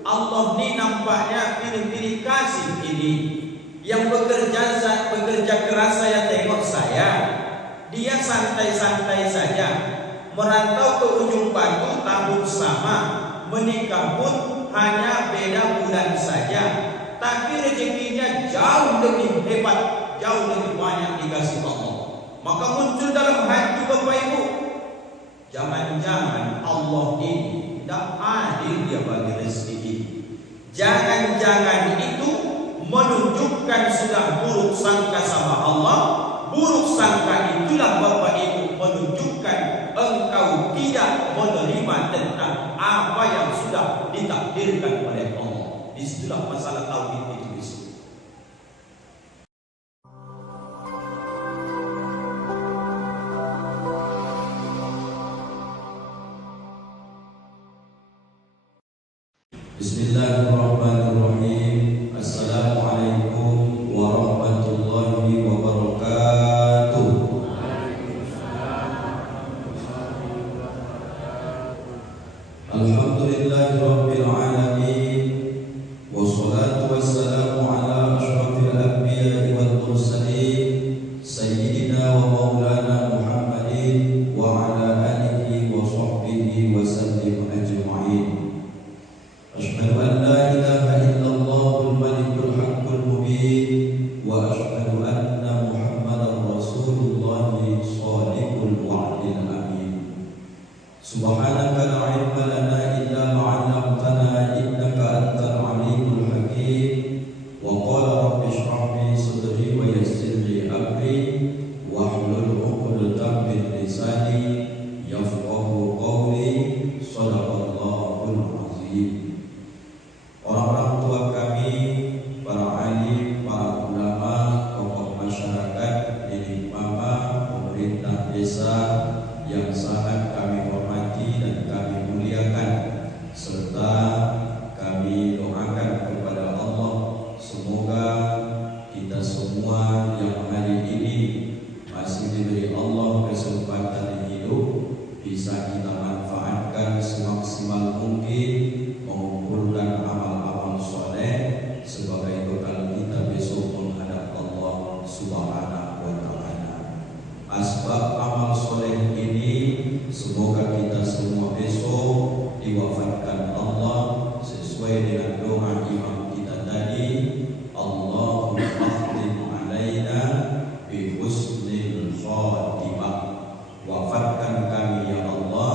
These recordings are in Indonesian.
Allah ni nampaknya pilih-pilih kasih ini. Yang bekerja keras saya tengok saya, dia santai-santai saja. Merantau ke ujung batu tahun sama, menikah pun hanya beda bulan saja. Tapi rezekinya jauh lebih hebat, jauh lebih banyak dikasih Allah. Maka muncul dalam hati Bapak Ibu, jangan-jangan Allah ini tidak adil dia bagi rezeki ini. Jangan-jangan itu menunjukkan sudah buruk sangka sama Allah. Buruk sangka itulah Bapak Ibu menunjukkan engkau tidak menerima tentang apa yang sudah ditakdirkan oleh Allah. Disitulah masalah tauhid itu di situ. Bismillahirrahmanirrahim. Assalamualaikum warahmatullahi wabarakatuh. Alhamdulillahirabbil alamin. Wassalatu wassalamu ala asyrafil anbiya'i wal mursalin sayyidina wa maulana Muhammadin wa ala alihi wa sahbihi wa sallim ajma'in. Asyhadu an la ilaha illallahul malikul haqqul mubin wa asyhadu anna Muhammadar Rasulullah shadiqul wa'dil amin. Subhanaka la ilma lana illa ma 'allamtana innaka antal alimul hakim. Wa qala rabbi shrah li sadri wa yassir li amri wahlul 'uqdatam min lisani yafqahu qawli. Shadaqallahul azim. Orang-orang tua kami, para alim, para ulama, tokoh masyarakat, nenek mama, pemerintah desa yang sangat kami hormati dan kami muliakan, serta kami doakan kepada Allah semoga kita semua yang hari ini masih diberi Allah kesempatan hidup bisa kita manfaatkan semaksimal mungkin, mengumpulkan amal-amal soleh sebagai bekal kita besok menghadap Allah Subhanahu wa ta'ala. Asbab amal soleh ini semoga kita semua besok diwafatkan Allah sesuai dengan doa imam kita tadi, Allahumma akhtim alaina bi husnil khatimah. Wafatkan kami ya Allah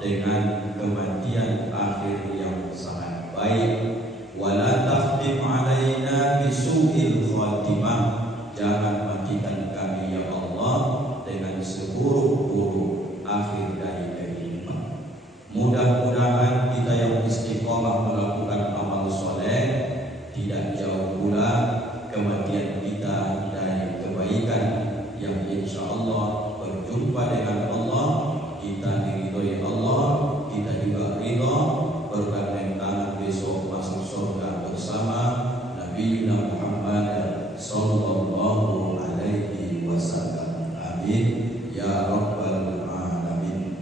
dengan kematian akhir yang sangat baik. Wala takhtim alaina bisu'il khatimah. Jangan matikan kami ya Allah dengan seburuk-buruk akhir dari kehidupan. Mudah-mudahan kita yang istiqomah melakukan amal soleh, tidak jauh pula kematian kita dari kebaikan yang insya Allah berjumpa dengan Allah, kita diridhoi Allah, kita juga ridho, bergandeng tangan besok masuk surga bersama Nabi Muhammad sallallahu alaihi wasallam. Amin ya rabbal alamin.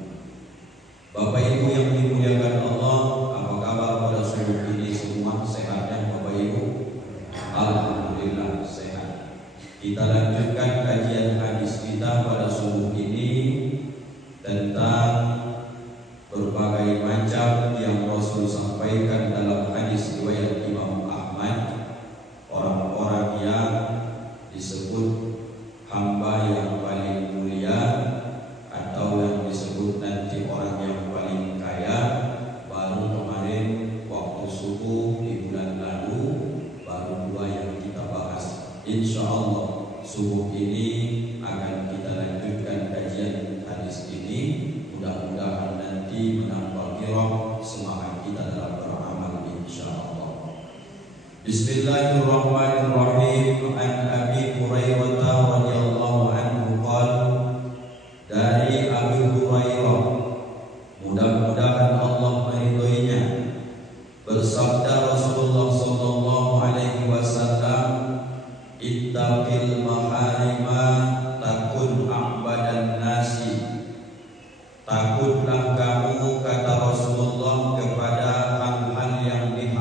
Bapak Ibu yang dimuliakan Allah, apa kabar pada subuh ini semua? Sehatnya Bapak Ibu? Alhamdulillah sehat. Kita lanjutkan kajian hadis kita pada subuh ini tentang berbagai macam yang Rasul sampaikan dalam hadis riwayat Imam Ahmad. Orang-orang yang disebut hamba yang paling mulia atau yang disebut nanti orang yang paling kaya. Baru kemarin waktu subuh di bulan lalu baru dua yang kita bahas. Insya Allah subuh ini akan kita lanjutkan kajian hadis ini. Mudah-mudahan nanti menambah kirah semangat kita dalam beramal insya Allah. Bismillahirrahmanirrahim. An Abi Hurairah radhiyallahu anhu qala, dari Abi Hurairah, mudah-mudahan Allah meridhoinya, bersabda Rasulullah sallallahu alaihi wasallam, ittaqil maharima takun a'badan nasi. Takutlah kamu, kata Rasulullah, kepada hal-hal yang diharamkan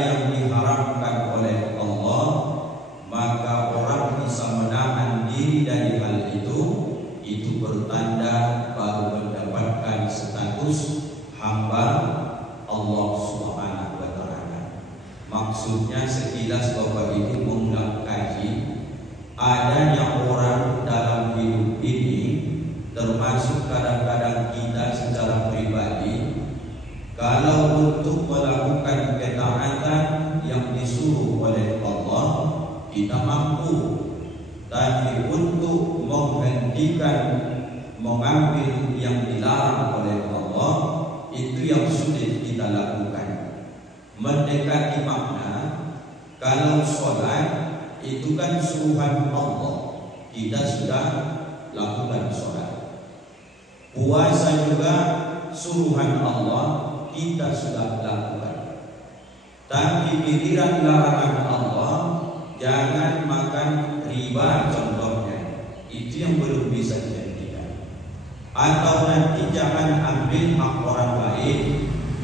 yang diharamkan oleh Allah, maka orang bisa menahan diri dari hal itu bertanda baru mendapatkan status hamba Allah Subhanahu wa taala. Maksudnya sekilas Bapak Ibu mengulang kaji, adanya orang dalam hidup ini, termasuk kadang-kadang kita secara pribadi, kalau untuk melakukan ketaatan yang disuruh oleh Allah kita mampu, tapi untuk menghentikan mengambil yang dilarang oleh Allah itu yang sulit kita lakukan. Mendekati makna, kalau sholat itu kan suruhan Allah, kita sudah lakukan sholat. Puasa juga suruhan Allah, kita sudah lakukan. Tapi giliran larangan Allah, jangan makan riba contohnya, itu yang belum bisa dihentikan. Atau nanti jangan ambil hak orang lain,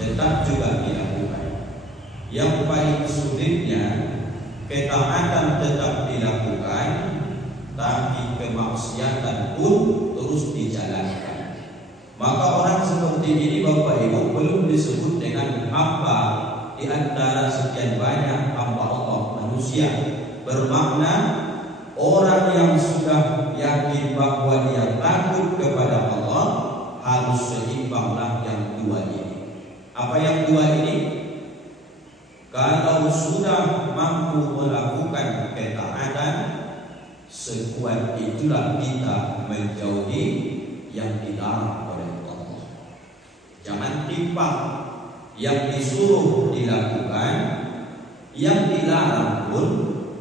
tetap juga dilakukan. Yang paling sulitnya, ketaatan tetap dilakukan, tapi kemaksiatan pun terus dijalankan. Maka orang seperti ini Bapak Ibu belum disebut dengan hamba di antara sekian banyak hamba Allah manusia. Bermakna orang yang sudah yakin bahwa dia takut kepada Allah harus seimbanglah yang dua ini. Apa yang dua ini? Kalau sudah mampu melakukan ketaatan, sekuat itulah kita menjauhi yang dilarang oleh Allah. Jangan timpang, yang disuruh dilakukan, yang dilarang pun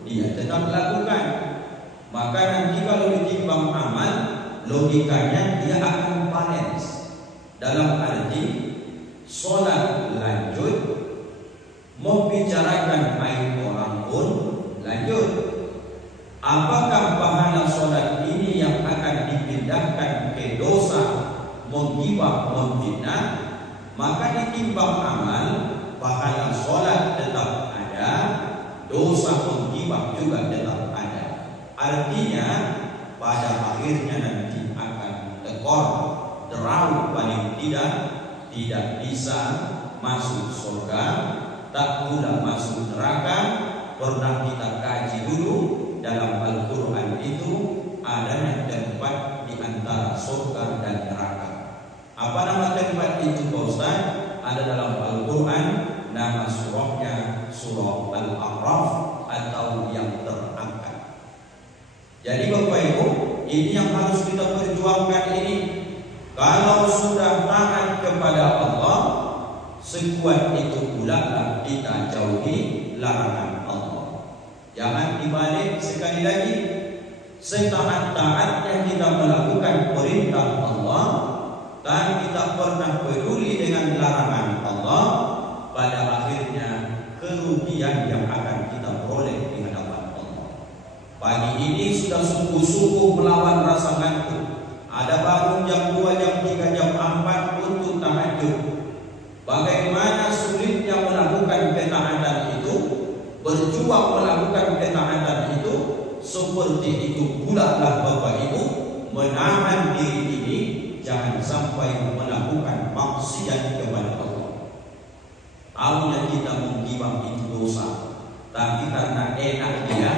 dia tetap lakukan. Maka nanti kalau ditimbang amal, logikanya dia akan balance. Dalam arti sholat lanjut, membicarakan aib orang pun lanjut. Apakah pahala sholat ini yang akan dipindahkan ke dosa menggibah, memfitnah? Maka ditimbang amal, pahala sholat tetap ada, dosa menggibah juga tetap ada. Artinya pada akhirnya nanti akan tekor, derau, paling tidak bisa masuk surga, tak pula masuk neraka. Pernah kita kaji dulu dalam Al-Quran itu adanya tempat di antara surga dan neraka. Apa nama tempat itu Pak Ustaz? Ada dalam Al-Quran, nama surahnya surah Al-A'raf atau yang terangkat. Jadi Bapak Ibu, ini yang harus kita perjuangkan ini. Kalau sudah taat kepada Allah, sekuat itu pula kita jauhi larangan Allah. Jangan dibalik, sekali lagi, setaat-taatnya kita melakukan perintah Allah dan kita pernah peduli dengan larangan Allah, pada akhirnya kerugian yang akan kita peroleh di hadapan Allah. Pagi ini sudah sungguh-sungguh melawan rasa ngantuk. Ada bangun jam 2, jam 3, jam 4 untuk tahajud. Bagaimana sulitnya melakukan ketaatan itu, berjuang melakukan ketaatan itu, seperti itu pula lah Bapak Ibu menahan diri ini jangan sampai melakukan maksiat kepada Allah. Tahunya kita menggibah itu dosa, tapi karena enak dia,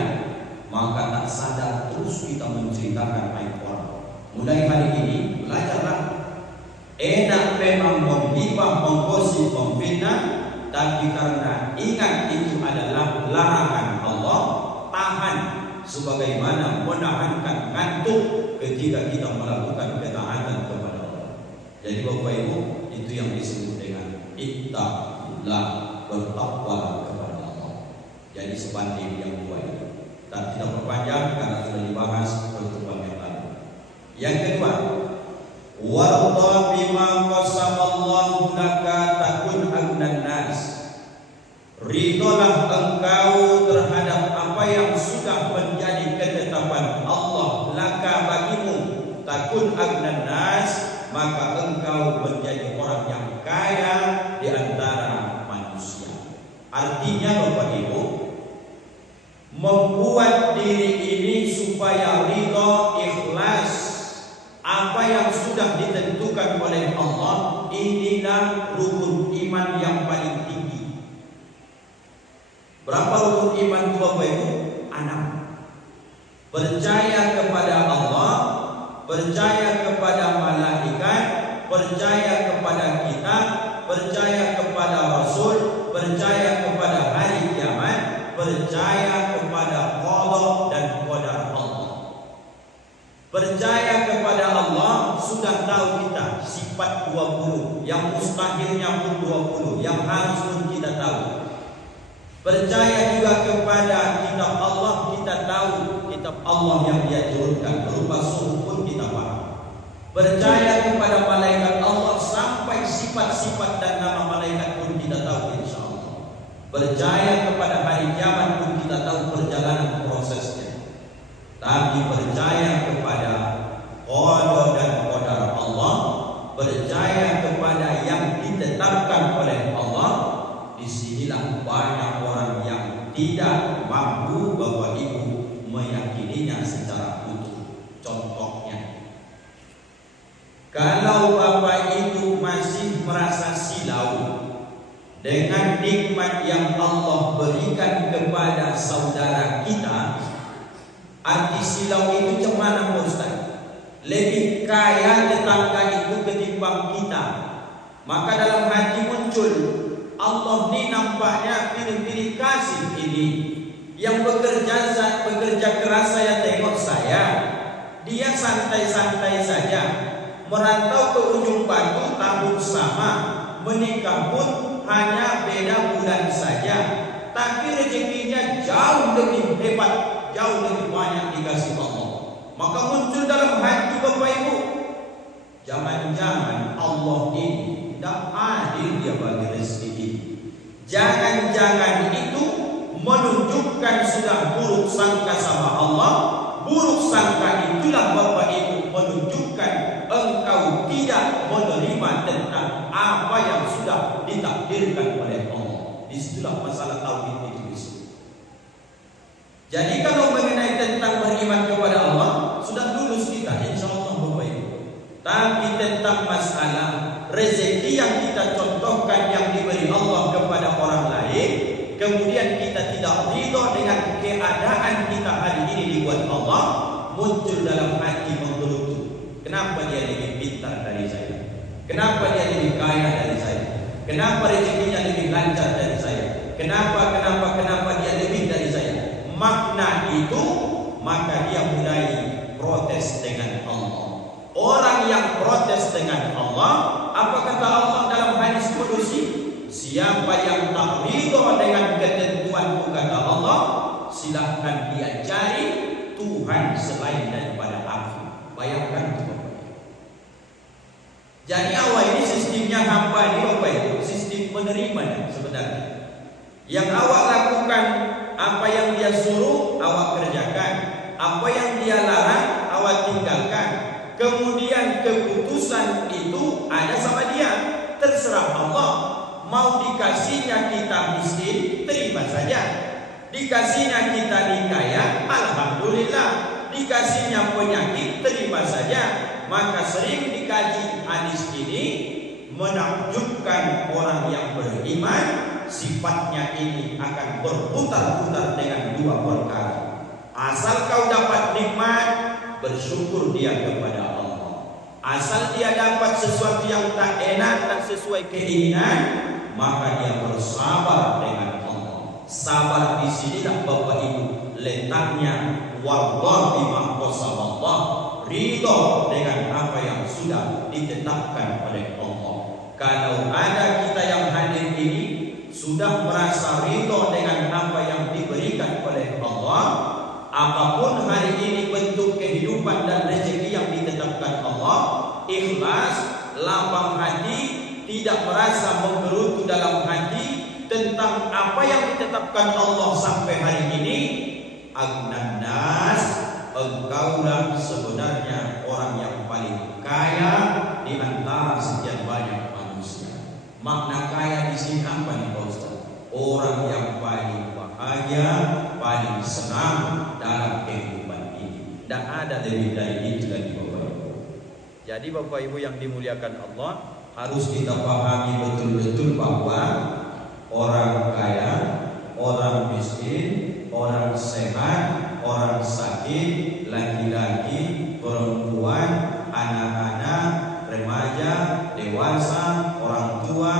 maka tak sadar terus kita menceritakan aib orang. Mulai hari ini belajarlah. Enak memang menggibah, menggosip, memfitnah, tapi karena ingat itu adalah larangan Allah, tahan sebagaimana menahankan ngantuk ketika kita melakukan ketaatan kepada Allah. Jadi Bapak Ibu, itu yang disebut dengan ittaqullah, bertakwa kepada Allah. Jadi sebanding yang dua itu. Dan tidak berpanjang karena sudah dibahas pertemuan yang lalu. Yang kedua, warda bima qasamallahu laka takun agnan nas. Ridholah engkau terhadap apa yang sudah menjadi ketetapan Allah laka bagimu, takun agnan nas, maka engkau menjadi orang yang kaya di antara manusia. Artinya kuncinya Bapak Ibu, membuat diri ini supaya ridho, ikhlas apa yang sudah ditentukan oleh Allah. Inilah rukun iman yang paling tinggi. Berapa rukun iman itu Bapak Ibu? 6. Percaya kepada Allah, percaya kepada malaikat, percaya kepada kitab, percaya kepada Rasul, percaya kepada hari kiamat, percaya kepada qada dan qadar Allah. Percaya kepada Allah, sudah tahu kita sifat 20, yang mustahilnya pun 20, yang harus pun kita tahu. Percaya juga kepada kitab Allah, kita tahu kitab Allah yang Dia turunkan berupa suhuf pun kita paham. Percaya kepada malaikat Allah, sampai sifat-sifat dan nama malaikat pun kita tahu insyaallah. Percaya kepada hari kiamat pun kita tahu perjalanan prosesnya. Tapi percaya kepada qada dan qadar Allah, percaya kepada yang ditetapkan oleh Allah, disinilah banyak orang yang tidak mampu Bapak Ibu meyakininya secara utuh. Contohnya, kalau Bapak Ibu masih merasa silau dengan nikmat yang Allah berikan kepada saudara kita, arti silau itu macam mana Pak Ustaz? Lebih kaya tetangga itu ketimbang kita. Maka dalam hati muncul, Allah ni nampaknya pilih-pilih kasih ini. Yang bekerja keras saya tengok saya, dia santai-santai saja. Merantau ke ujung batu tahun sama, menikah pun hanya beda bulan saja. Tapi rezekinya jauh lebih hebat, jauh lebih banyak dikasih Allah. Maka muncul dalam hati Bapak Ibu, jangan-jangan Allah ini tidak adil Dia bagi rezeki ini. Jangan-jangan itu menunjukkan sudah buruk sangka sama Allah. Buruk sangka itulah Bapak Ibu menunjukkan engkau tidak menerima tentang apa yang sudah ditakdirkan oleh Allah. Disitulah masalah tauhid itu disebut. Jadi kalau mengenai tentang beriman kepada Allah, sudah lulus kita insyaallah Bapak Ibu. Tapi tentang masalah rezeki yang kita contohkan yang diberi Allah kepada orang lain, kemudian kita tidak ridho dengan keadaan kita hari ini dibuat Allah, muncul dalam hati menggerutu. Kenapa dia lebih pintar dari saya? Kenapa dia lebih kaya dari saya? Kenapa rezekinya lebih lancar dari saya? Kenapa dia lebih dari saya? Makna itu, maka dia mulai protes dengan Allah. Orang yang protes dengan Allah, apa kata Allah dalam hadis qudsi? Siapa yang tak ridho dengan ketentuanku, kata Allah, silahkan dia cari Tuhan selain daripada aku. Bayangkan itu Bapak. Jadi awal ini sistemnya hamba ini Bapak Ibu, sistem menerima sebenarnya. Yang awak lakukan, apa yang dia suruh awak kerjakan, apa yang dia larang awak tinggalkan. Kemudian keputusan itu ada sama dia, terserah Allah. Mau dikasihnya kita miskin, terima saja. Dikasihnya kita nikaya, alhamdulillah. Dikasihnya penyakit, terima saja. Maka sering dikaji hadis ini, menakjubkan orang yang beriman, sifatnya ini akan berputar-putar dengan dua perkara. Asal kau dapat nikmat, bersyukur dia kepada Allah. Asal dia dapat sesuatu yang tak enak, tak sesuai keinginan, maka dia bersabar dengan Allah. Sabar di sinilah Bapak Ibu letaknya. Wallahi ma qasamallah, ridho dengan apa yang sudah ditetapkan oleh Allah. Kalau ada kita yang hadir ini sudah merasa ridho dengan apa yang diberikan oleh Allah, apapun hari ini bentuk kehidupan dan rezeki yang ditetapkan Allah, ikhlas, lapang hati, tidak merasa menggerutu dalam hati tentang apa yang ditetapkan Allah sampai hari ini. Agnanas, engkaulah sebenarnya orang yang paling kaya di antara sekian banyak manusia. Makna kaya di sini apa nih Pak Ustaz? Orang yang paling bahagia, paling senang dalam kehidupan ini. Tidak ada lebih dari itu lagi Bapak Ibu. Jadi Bapak Ibu yang dimuliakan Allah, harus kita pahami betul-betul bahwa orang kaya, orang miskin, orang sehat, orang sakit, laki-laki, perempuan, anak-anak, remaja, dewasa, orang tua,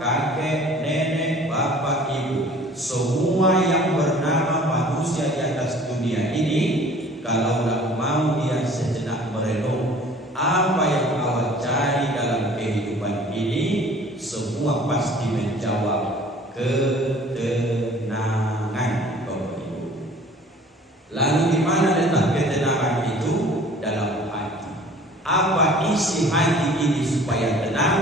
kakek, nenek, bapak, ibu, semua yang bernama manusia di atas dunia ini, kalaulah mau dia sejenak merenung apa yang awak cari dalam kehidupan ini, semua pasti menjawab ketenangan Bapak Ibu. Lalu di mana letak ketenangan itu? Dalam hati. Apa isi hati ini supaya tenang?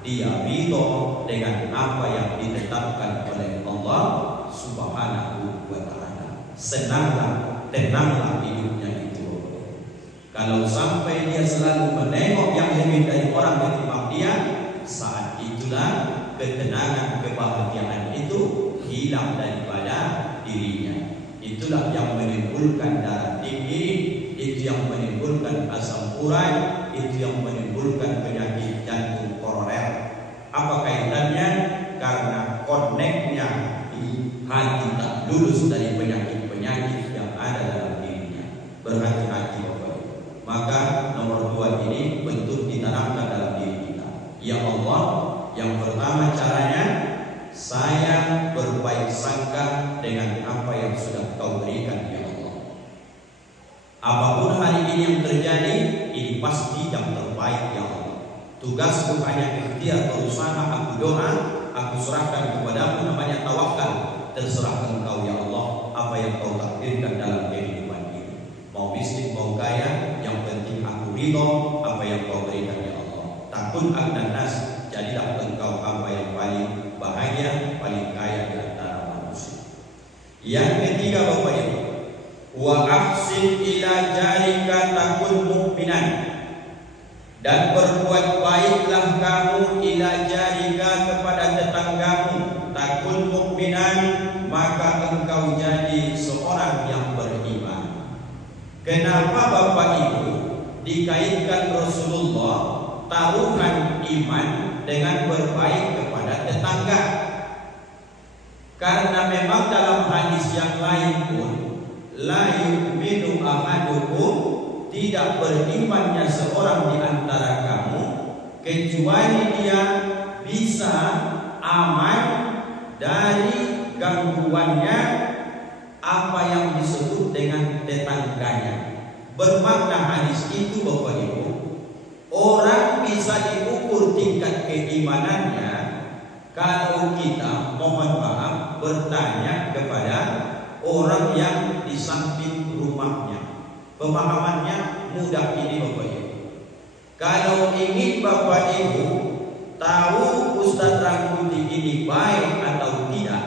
Dia ridho dengan apa yang ditetapkan oleh Allah Subhanahu wa ta'ala. Senanglah, tenanglah hidupnya itu. Kalau sampai dia selalu menengok yang lebih dari orang ketimbang dia, saat itulah ketenangan, kebahagiaan itu hilang daripada dirinya. Itulah yang menimbulkan darah tinggi, itu yang menimbulkan asam urat, itu yang menimbulkan penyakit jantung koroner. Apa kaitannya? Karena koneknya hati tak lulus dari penyakit-penyakit yang ada dalam dirinya. Berhati-hati Bapak Ibu. Maka nomor 2 ini bentuk ditanamkan dalam diri kita. Ya Allah, yang pertama caranya, saya berbaik sangka dengan apa yang sudah Kau berikan ya Allah. Apapun hari ini yang terjadi, ini pasti yang terbaik ya Allah. Tugasku hanya ikhtiar, berusaha, aku doa, aku serahkan kepadamu, namanya tawakal. Terserah Engkau ya Allah, apa yang Kau takdirkan dalam kehidupan ini. Mau miskin, mau kaya, yang penting aku ridho apa yang Kau berikan ya Allah. Takun agnan nas, jadilah Engkau apa yang paling bahagia, paling kaya di antara manusia. Yang ketiga Bapak Ibu, wa ahsin ila jarika takun mu'minan, dan berbuat baiklah kamu ila jarika kepada tetanggamu, takun mu'minan, maka engkau jadi seorang yang beriman. Kenapa Bapak Ibu dikaitkan Rasulullah taruhan iman dengan berbaik kepada tetangga? Karena memang dalam hadis yang lain pun, la yu'minu ahadukum, tidak berimannya seorang di antara kamu kecuali dia bisa aman dari gangguannya apa yang disebut dengan tetangganya. Bermakna hadis itu Bapak Ibu, orang bisa diukur tingkat keimanannya kalau kita, mohon maaf, bertanya kepada orang yang di samping rumahnya. Pemahamannya mudah ini Bapak Ibu. Kalau ingin Bapak Ibu tahu Ustaz Rangkuti ini baik atau tidak,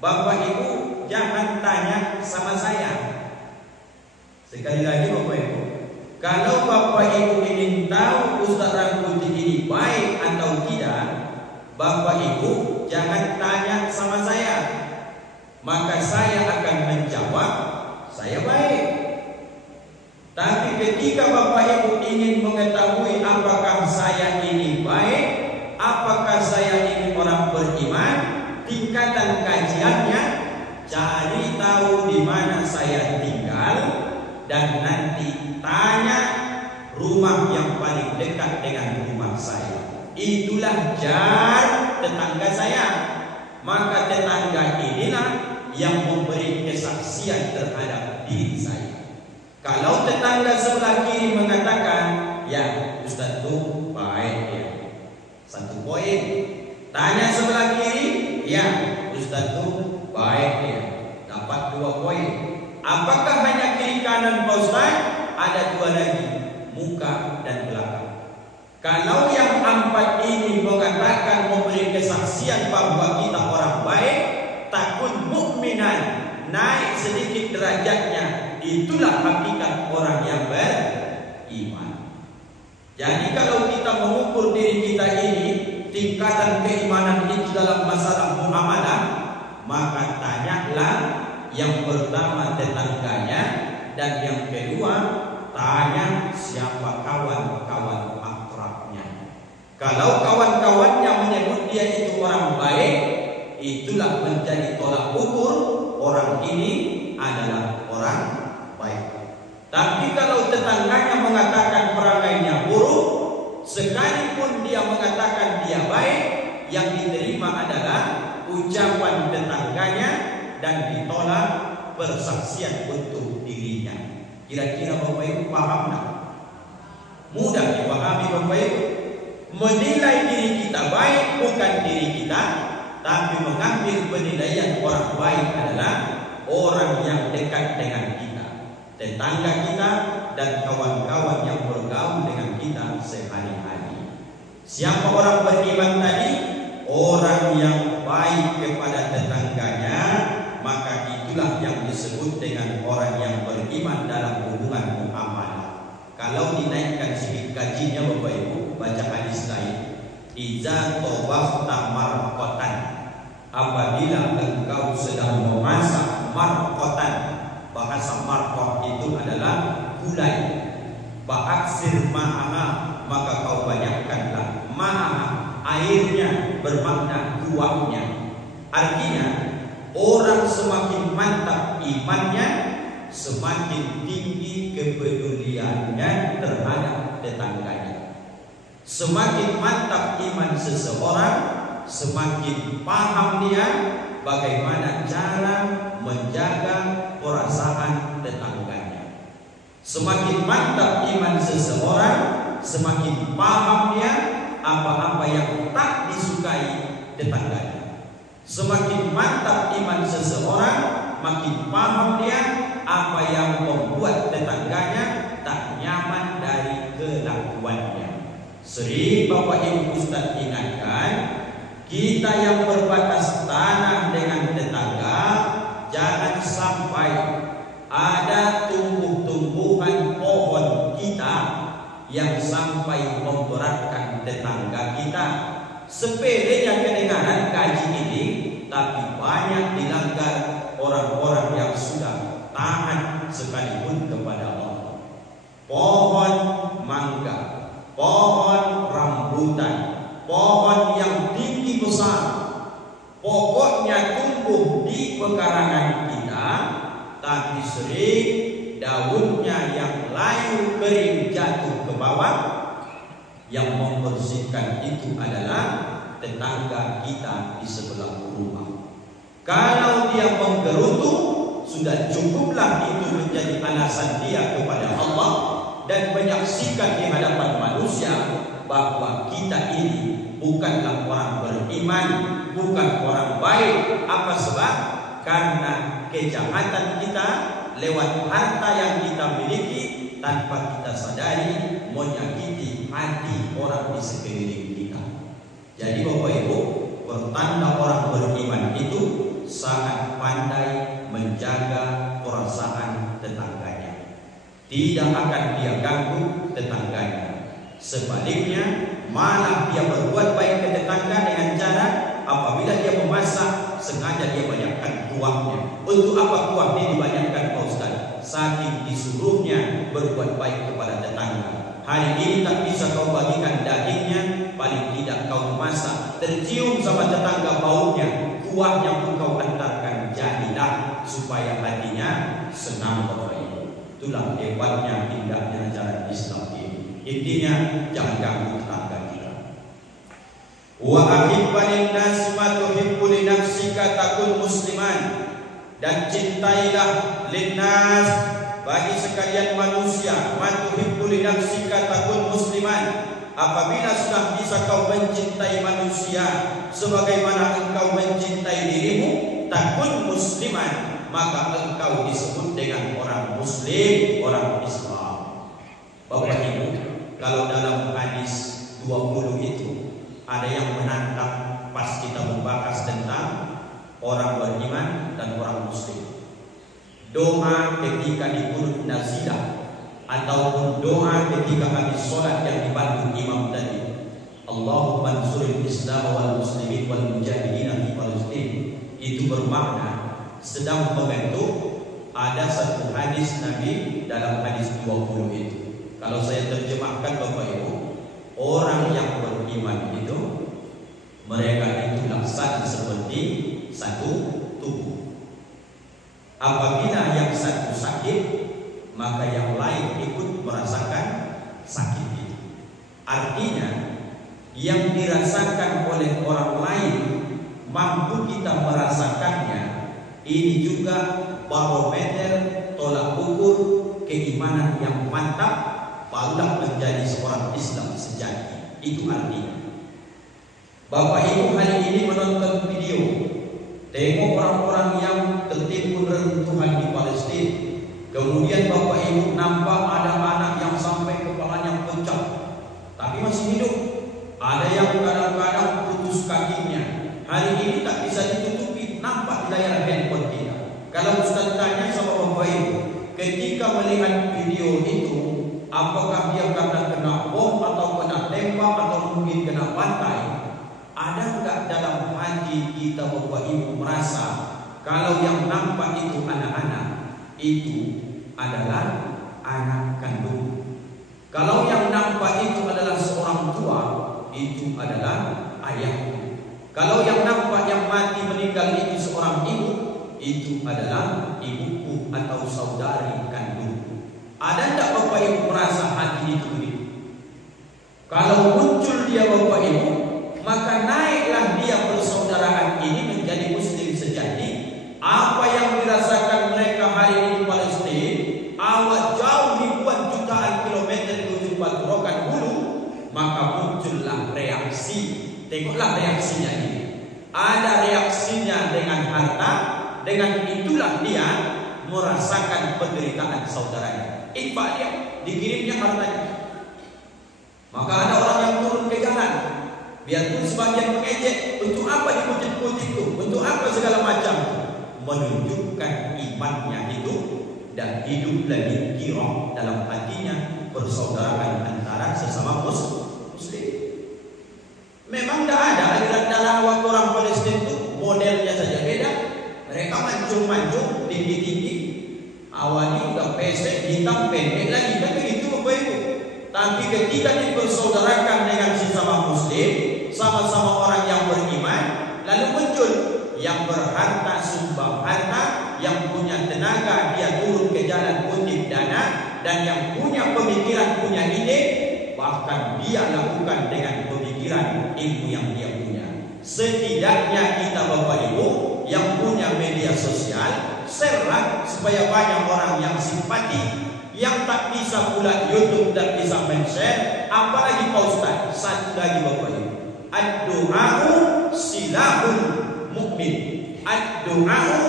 Bapak Ibu jangan tanya sama saya. Sekali lagi Bapak Ibu, kalau Bapak Ibu ingin tahu Ustaz Rangkuti ini baik atau tidak, Bapak Ibu jangan tanya sama saya. Maka saya akan menjawab, saya baik. Tapi ketika Bapak Ibu ingin mengetahui apakah saya ini baik, apakah saya ini orang beriman, tingkatan kajiannya, cari tahu di mana saya tinggal, dan nanti tanya rumah yang paling dekat dengan rumah saya. Itulah jar tetangga saya. Maka tetangga inilah yang memberi kesaksian terhadap diri saya. Kalau tetangga sebelah kiri mengatakan, ya Ustaz itu baik ya, 1 poin. Tanya sebelah kiri, ya Ustaz itu baik ya, dapat 2 poin. Apakah hanya kiri kanan Pak Ustaz? Ada 2 lagi, muka dan belakang. Kalau yang 4 ini mengatakan, memberi kesaksian bahwa kita orang baik, takun mukminan, naik sedikit derajatnya, itulah hakikat orang yang beriman. Jadi kalau kita mengukur diri kita ini, tingkatan keimanan itu dalam masalah muamalah, maka tanyalah yang pertama tetangganya, dan yang kedua tanya siapa kawan-kawan akrabnya. Kalau kawan-kawannya menyebut dia itu orang baik, itulah menjadi tolak ukur orang ini adalah orang baik. Tapi kalau tetangganya mengatakan perangainya buruk, sekalipun dia mengatakan dia baik, yang diterima adalah ucapan tetangganya dan ditolak persaksian untuk dirinya. Kira-kira Bapak Ibu paham tak? Mudah dipahami Bapak Ibu. Menilai diri kita baik bukan diri kita, tapi mengambil penilaian orang baik adalah orang yang dekat dengan kita, tetangga kita, dan kawan-kawan yang bergaul dengan kita sehari-hari. Siapa orang beriman tadi? Orang yang baik kepada tetangganya, maka itulah yang disebut dengan orang yang beriman dalam hubungan muamalah. Kalau dinaikkan sedikit gajinya Bapak Ibu, baca hadis lain. Iza tobafta marqatan, apabila engkau sedang memasak marqatan, bahasa marqah itu adalah gulai. Ba'aksir ma'aha, maka kau banyakkanlah ma'aha, airnya, bermakna kuahnya. Artinya orang semakin mantap imannya, semakin tinggi kepeduliannya terhadap tetangganya. Semakin mantap iman seseorang, semakin paham dia bagaimana cara menjaga perasaan tetangganya. Semakin mantap iman seseorang, semakin paham dia apa-apa yang tak disukai tetangganya. Semakin mantap iman seseorang, makin paham dia apa yang membuat tetangganya tak nyaman dari kelakuannya. Sering Bapak Ibu Ustaz ingatkan, kita yang berbatas tanah dengan tetangga, jangan sampai ada tumbuh-tumbuhan pohon kita yang sampai memberatkan tetangga kita. Sepelenya kedengaran kaji ini, tapi banyak dilanggar orang-orang yang sudah taat sekalipun kepada Allah. Pohon mangga, pohon rambutan, pohon yang tinggi besar, pokoknya tumbuh di pekarangan kita, tapi sering daunnya yang layu kering jatuh ke bawah. Yang membersihkan itu adalah tetangga kita di sebelah rumah. Kalau dia menggerutu, sudah cukuplah itu menjadi alasan dia kepada Allah dan menyaksikan di hadapan manusia bahwa kita ini bukanlah orang beriman, bukan orang baik. Apa sebab? Karena kejahatan kita lewat harta yang kita miliki tanpa kita sadari menyakiti hati orang di sekeliling kita. Jadi Bapak Ibu, pertanda orang beriman itu sangat pandai menjaga perasaan tetangganya. Tidak akan dia ganggu tetangganya. Sebaliknya, malah dia berbuat baik ke tetangga dengan cara apabila dia memasak, sengaja dia banyakkan kuahnya. Untuk apa kuah ini dibanyakkan Pak Ustaz? Saking disuruhnya berbuat baik kepada tetangga. Hari ini tak bisa kau bagikan dagingnya, paling tidak kau masak, tercium sama tetangga baunya, kuahnya pun kau antarkan, jadilah supaya hatinya senang Bapak Ibu. Itulah hebatnya indahnya ajaran Islam ini. Intinya jangan ganggu tetangga kita. Wa ahibbanin nas ma tuhibbu li nafsika takun musliman, dan cintailah linnas, bagi sekalian manusia, ma tuhibbu li nafsika takun musliman. Apabila sudah bisa kau mencintai manusia sebagaimana engkau mencintai dirimu, takun musliman, maka engkau disebut dengan orang muslim, orang Islam. Bapak Ibu, kalau dalam hadis 20 itu ada yang menantang pas kita membahas tentang orang beriman dan orang muslim. Doa ketika di qunut nazilah ataupun doa ketika habis sholat yang dibantu imam tadi, Allahumma ansuril Islam wal muslimin wal mujahidin fi Palestin. itu bermakna sedang membentuk. Ada satu hadis Nabi dalam hadis 20 itu. Kalau saya terjemahkan Bapak Ibu, orang yang beriman itu mereka itu laksana seperti satu tubuh. Apabila yang satu sakit, maka yang lain ikut merasakan sakit itu. Artinya yang dirasakan oleh orang lain mampu kita merasakannya. Ini juga barometer tolak ukur keimanan yang mantap, barulah menjadi seorang Islam sejati. Itu artinya. Bapak Ibu hari ini menonton video, tengok orang-orang yang tertimbun reruntuhan di Palestina. Kemudian Bapak Ibu nampak ada anak yang sampai kepalanya pecah, tapi masih hidup. Ada yang kadang-kadang putus kakinya. Hari ini tak bisa ditutupi, nampak di layar handphone kita. Kalau Ustaz tanya sama Bapak Ibu, ketika melihat video itu, apakah dia karena kena bom atau kena tembak atau mungkin kena pantai? Ada enggak dalam hati kita Bapak Ibu merasa kalau yang nampak itu anak-anak, itu adalah anak kandung? Kalau yang nampak itu adalah seorang tua, itu adalah ayah. Kalau yang nampak yang mati meninggal itu seorang ibu, itu adalah ibuku atau saudari kandungku. Ada tidak Bapak Ibu merasa hati itu begitu? Kalau muncul dia Bapak Ibu, maka naiklah dia persaudaraan ini menjadi Muslim sejati. Apa yang dirasakan mereka hari ini di Palestina, awal jauh ribuan jutaan kilometer di ujung batu rokan bulu, maka muncullah reaksi. Tengoklah reaksinya ini. Ada reaksinya dengan harta, dengan itulah dia merasakan penderitaan saudaranya. Infak dia, dikirimnya hartanya. Maka ada orang yang turun ke jalan, biarpun sebagian mengejek, untuk apa dipuji-puji itu, untuk apa segala macam, menunjukkan imannya itu dan hidup lagi kirah dalam hatinya persaudaraan antara sesama Muslim. Memang tidak ada aliran darah waktu orang Palestina itu, modelnya saja beda. Mereka mancung-mancung, tinggi-tinggi, awalnya udah pesek, hitam, pendek lagi, kan begitu Bapak Ibu. Tapi ketika dipersaudarakan dengan sesama Muslim, sama-sama orang yang beriman, lalu muncul yang berharta sumbang harta, yang punya tenaga dia turun ke jalan kutip dana, dan yang punya pemikiran, punya ide, bahkan dia lakukan dengan pemikiran ilmu yang dia punya. Setidaknya kita Bapak Ibu yang punya media sosial, share lah supaya banyak orang yang simpati. Yang tak bisa pula YouTube tak bisa men-share, apalagi Pak Ustaz. Satu lagi Bapak Ibu, ad-du'a'u silahul mukmin, ad-du'a'u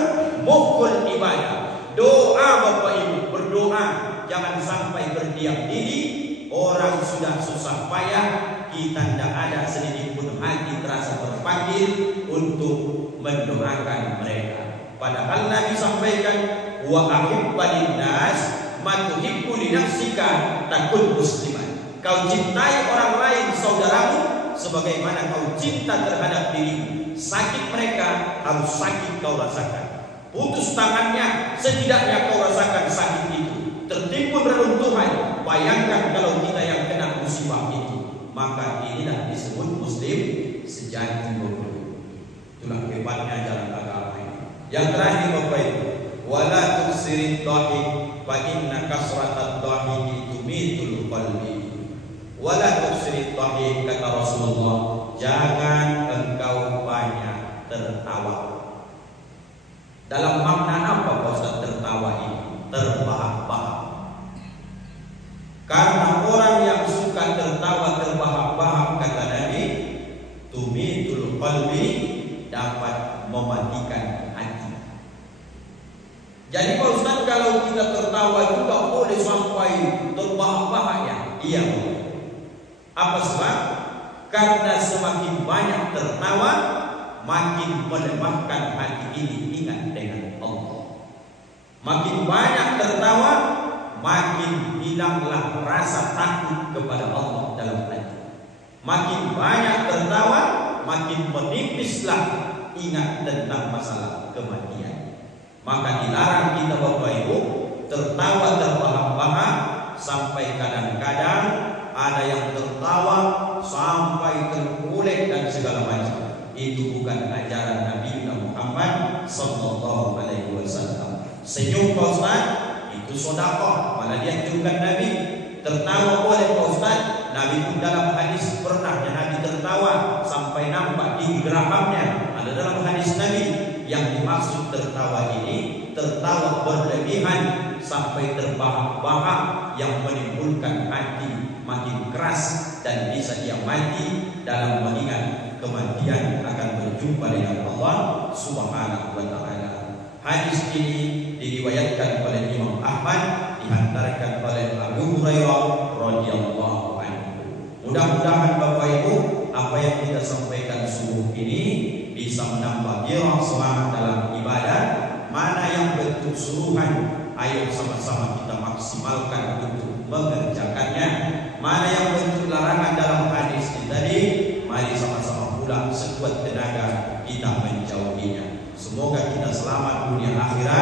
mukul ibadah. Doa Bapak Ibu, berdoa, jangan sampai berdiam diri. Orang sudah susah payah, kita tidak ada sedikit pun hati terasa terpanggil untuk mendoakan mereka. Padahal Nabi sampaikan, wa ahibbalin nas ma tuhibbu li nafsika takun musliman. Kau cintai orang lain saudaramu sebagaimana kau cinta terhadap dirimu. Sakit mereka harus sakit kau rasakan. Putus tangannya setidaknya kau rasakan sakit itu. Tertimbun reruntuhan, bayangkan kalau kita yang kena musibah itu. Maka inilah disebut Muslim sejati Bapak Ibu. Itulah hebatnya jalan agama ini. Yang terakhir Bapak Ibu, wala tuksirid dhahik fa inna kasratat dhahiki tumitul qalbi. Wala tuksirid dhahik, kata Rasulullah, jangan engkau banyak tertawa. Dalam makna apa Ustaz tertawa ini? Terbahak-bahak. Karena orang yang suka tertawa terbahak-bahak, kata Nabi, tumitul qalbi, dapat mematikan hati. Jadi Pak Ustaz, kalau kita tertawa itu tak boleh sampai terbahak-bahak ya? Iya. Apa sebab? Karena semakin banyak tertawa, makin melemahkan hati ini ingat dengan Allah. Makin banyak tertawa, makin hilanglah rasa takut kepada Allah dalam hati. Makin banyak tertawa, makin menipislah ingat tentang masalah kematian. Maka dilarang kita Bapak Ibu tertawa terbahak-bahak, sampai kadang-kadang ada yang tertawa sampai terkulek dan segala macam. Itu bukan ajaran Nabi Muhammad sallallahu alaihi wasallam. Senyum Pak Ustaz itu sedekah, malah dianjurkan Nabi. Tertawa boleh Pak Ustaz. Nabi pun dalam hadis pernah Nabi tertawa sampai nampak gigi gerahamnya. Ada dalam hadis Nabi. Yang dimaksud tertawa ini tertawa berlebihan sampai terbahak-bahak yang menimbulkan hati makin keras dan bisa dia mati dalam mengingat kematian akan berjumpa dengan Allah Subhanahu wa taala. Hadis ini diriwayatkan oleh Imam Ahmad, dihantarkan oleh Abu Hurairah radhiyallahu anhu. Mudah-mudahan Bapak Ibu apa yang kita sampaikan subuh ini bisa menambah gairah semangat dalam ibadah. Mana yang bentuk suruhan, ayo sama-sama kita maksimalkan untuk mengerjakannya. Mana yang bentuk larangan dalam hadis ini tadi, mari sama-sama pula sekuat tenaga kita menjauhinya. Semoga kita selamat dunia akhirat.